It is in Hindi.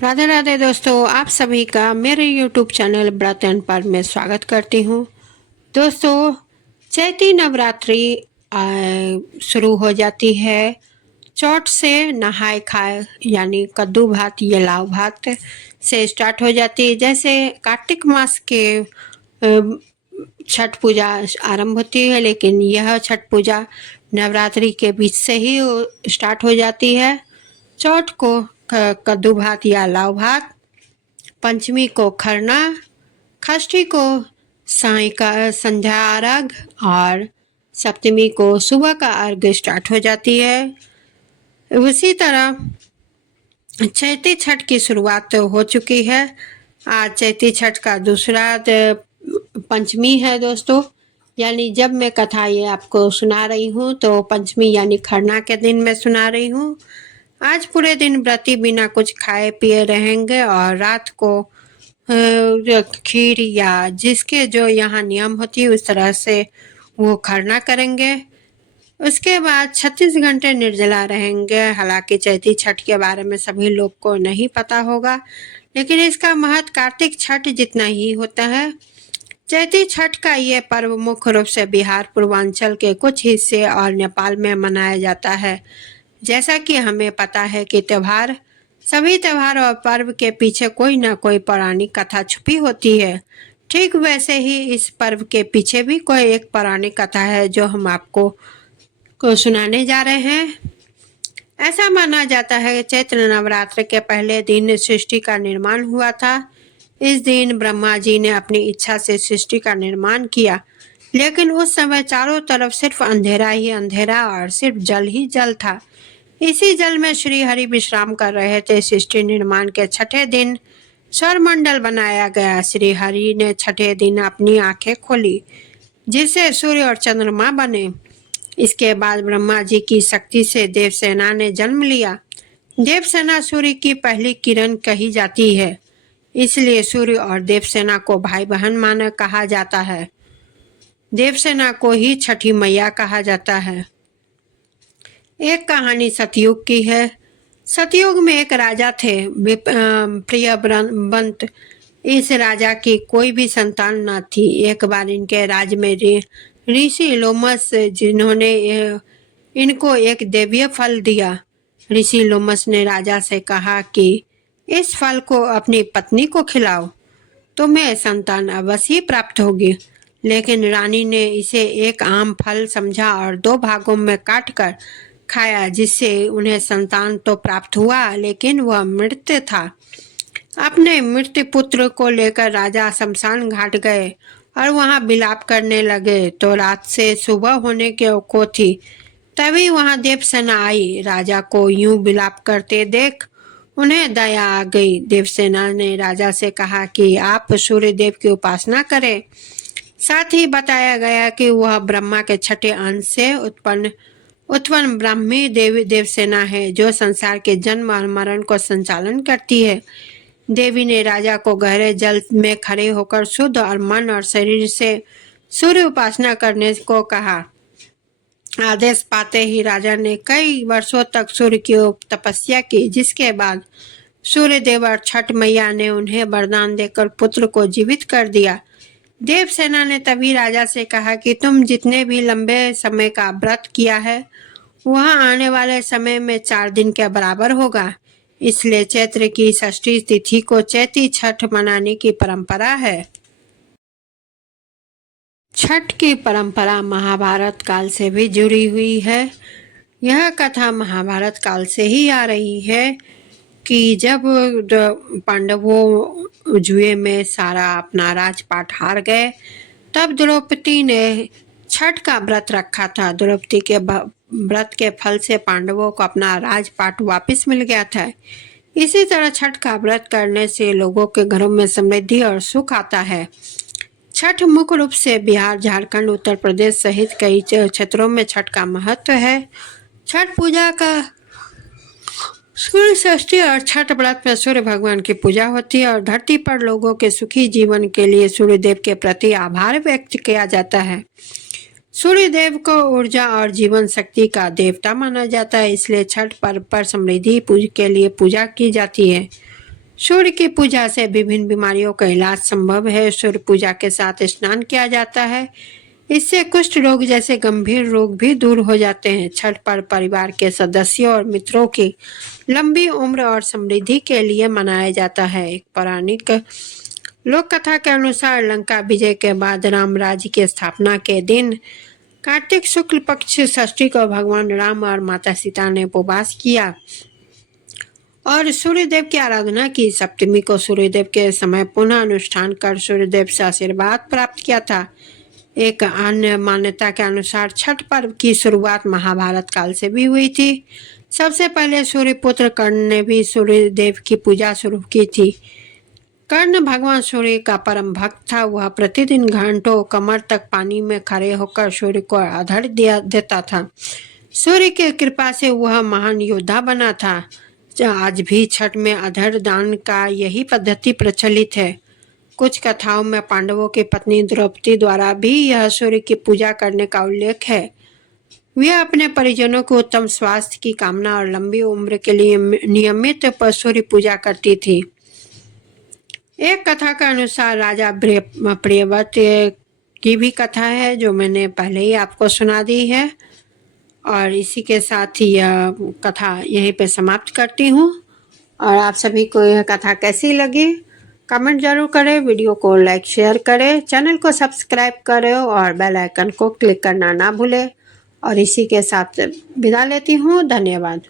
राधे राधे दोस्तों, आप सभी का मेरे YouTube चैनल व्रत एंड पर्व में स्वागत करती हूँ। दोस्तों, चैती नवरात्रि शुरू हो जाती है। चौथ से नहाय खाए यानी कद्दू भात ये लाव भात से स्टार्ट हो जाती है। जैसे कार्तिक मास के छठ पूजा आरंभ होती है, लेकिन यह छठ पूजा नवरात्रि के बीच से ही स्टार्ट हो जाती है। चौथ को कद्दू भात या लाव भात, पंचमी को खरना, षष्ठी को साय का संध्या अर्घ और सप्तमी को सुबह का अर्घ स्टार्ट हो जाती है। उसी तरह चैती छठ की शुरुआत हो चुकी है। आज चैती छठ का दूसरा पंचमी है दोस्तों, यानी जब मैं कथा ये आपको सुना रही हूँ तो पंचमी यानी खरना के दिन मैं सुना रही हूँ। आज पूरे दिन व्रती बिना कुछ खाए पिए रहेंगे और रात को खीर या जिसके जो यहाँ नियम होती है उस तरह से वो खरना करेंगे। उसके बाद 36 घंटे निर्जला रहेंगे। हालांकि चैती छठ के बारे में सभी लोग को नहीं पता होगा, लेकिन इसका महत्व कार्तिक छठ जितना ही होता है। चैती छठ का ये पर्व मुख्य रूप से बिहार, पूर्वांचल के कुछ हिस्से और नेपाल में मनाया जाता है। जैसा कि हमें पता है कि सभी त्योहार और पर्व के पीछे कोई ना कोई पौराणिक कथा छुपी होती है। ठीक वैसे ही इस पर्व के पीछे भी कोई एक पौराणिक कथा है जो हम आपको सुनाने जा रहे हैं। ऐसा माना जाता है कि चैत्र नवरात्र के पहले दिन सृष्टि का निर्माण हुआ था। इस दिन ब्रह्मा जी ने अपनी इच्छा से सृष्टि का निर्माण किया, लेकिन उस समय चारों तरफ सिर्फ अंधेरा ही अंधेरा और सिर्फ जल ही जल था। इसी जल में श्री हरि विश्राम कर रहे थे। सृष्टि निर्माण के छठे दिन सौरमंडल बनाया गया। श्री हरि ने छठे दिन अपनी आंखें खोली, जिससे सूर्य और चंद्रमा बने। इसके बाद ब्रह्मा जी की शक्ति से देवसेना ने जन्म लिया। देवसेना सूर्य की पहली किरण कही जाती है, इसलिए सूर्य और देवसेना को भाई बहन माना कहा जाता है। देवसेना को ही छठी मैया कहा जाता है। एक कहानी सतयुग की है। सतयुग में एक राजा थे, प्रियव्रत। इस राजा की कोई भी संतान न थी। एक बार इनके राज्य में ऋषि लोमस, जिन्होंने इनको एक दैवीय फल दिया। ऋषि लोमस ने राजा से कहा कि इस फल को अपनी पत्नी को खिलाओ, तुम्हें संतान अवश्य ही प्राप्त होगी। लेकिन रानी ने इसे एक आम फल समझा और 2 भागों में काटकर खाया, जिससे उन्हें संतान तो प्राप्त हुआ, लेकिन वह मृत था। अपने मृत पुत्र को लेकर राजा शमशान घाट गए और वहां विलाप करने लगे। तो रात से सुबह होने को थी, तभी वहां देवसेना आई। राजा को यूं विलाप करते देख उन्हें दया आ गई। देवसेना ने राजा से कहा कि आप सूर्य देव की उपासना करें। साथ ही बताया गया कि वह ब्रह्मा के छठे अंश से उत्पन्न ब्राह्मी देवसेना है, जो संसार के जन्म और मरण को संचालन करती है। देवी ने राजा को गहरे जल में खड़े होकर शुद्ध और मन और शरीर से सूर्य उपासना करने को कहा। आदेश पाते ही राजा ने कई वर्षों तक सूर्य की तपस्या की, जिसके बाद सूर्य देव और छठ मैया ने उन्हें वरदान देकर पुत्र को जीवित कर दिया। देवसेना ने तभी राजा से कहा कि तुम जितने भी लंबे समय का व्रत किया है, वह आने वाले समय में 4 दिन के बराबर होगा। इसलिए चैत्र की षष्ठी तिथि को चैती छठ मनाने की परंपरा है। छठ की परंपरा महाभारत काल से भी जुड़ी हुई है। यह कथा महाभारत काल से ही आ रही है कि जब पांडवों जुए में सारा अपना राजपाट हार गए, तब द्रौपदी ने छठ का व्रत रखा था। द्रौपदी के व्रत के फल से पांडवों को अपना राजपाट वापस मिल गया था। इसी तरह छठ का व्रत करने से लोगों के घरों में समृद्धि और सुख आता है। छठ मुख्य रूप से बिहार, झारखंड, उत्तर प्रदेश सहित कई क्षेत्रों में छठ का महत्व है। छठ पूजा का सूर्य षष्ठी और छठ व्रत में सूर्य भगवान की पूजा होती है और धरती पर लोगों के सुखी जीवन के लिए सूर्य देव के प्रति आभार व्यक्त किया जाता है। सूर्य देव को ऊर्जा और जीवन शक्ति का देवता माना जाता है, इसलिए छठ पर्व पर समृद्धि के लिए पूजा की जाती है। सूर्य की पूजा से विभिन्न बीमारियों का इलाज संभव है। सूर्य पूजा के साथ स्नान किया जाता है, इससे कुष्ठ रोग जैसे गंभीर रोग भी दूर हो जाते हैं। छठ पर्व परिवार के सदस्यों और मित्रों की लंबी उम्र और समृद्धि के लिए मनाया जाता है। एक पौराणिक लोक कथा के अनुसार लंका विजय के बाद राम राज्य की स्थापना के दिन कार्तिक शुक्ल पक्ष षष्ठी को भगवान राम और माता सीता ने उपवास किया और सूर्यदेव की आराधना की। सप्तमी को सूर्यदेव के समय पुनः अनुष्ठान कर सूर्यदेव से आशीर्वाद प्राप्त किया था। एक अन्य मान्यता के अनुसार छठ पर्व की शुरुआत महाभारत काल से भी हुई थी। सबसे पहले सूर्यपुत्र कर्ण ने भी सूर्यदेव की पूजा शुरू की थी। कर्ण भगवान सूर्य का परम भक्त था। वह प्रतिदिन घंटों कमर तक पानी में खड़े होकर सूर्य को अर्घ्य देता था। सूर्य की कृपा से वह महान योद्धा बना था। आज भी छठ में अर्घ्य दान का यही पद्धति प्रचलित है। कुछ कथाओं में पांडवों की पत्नी द्रौपदी द्वारा भी यह सूर्य की पूजा करने का उल्लेख है। वे अपने परिजनों को उत्तम स्वास्थ्य की कामना और लंबी उम्र के लिए नियमित सूर्य पूजा करती थी। एक कथा के अनुसार राजा प्रियव्रत की भी कथा है, जो मैंने पहले ही आपको सुना दी है। और इसी के साथ ही यह कथा यहीं पे समाप्त करती हूँ। और आप सभी को यह कथा कैसी लगी कमेंट जरूर करें, वीडियो को लाइक शेयर करें, चैनल को सब्सक्राइब करें और बेल आइकन को क्लिक करना ना भूलें। और इसी के साथ विदा लेती हूँ। धन्यवाद।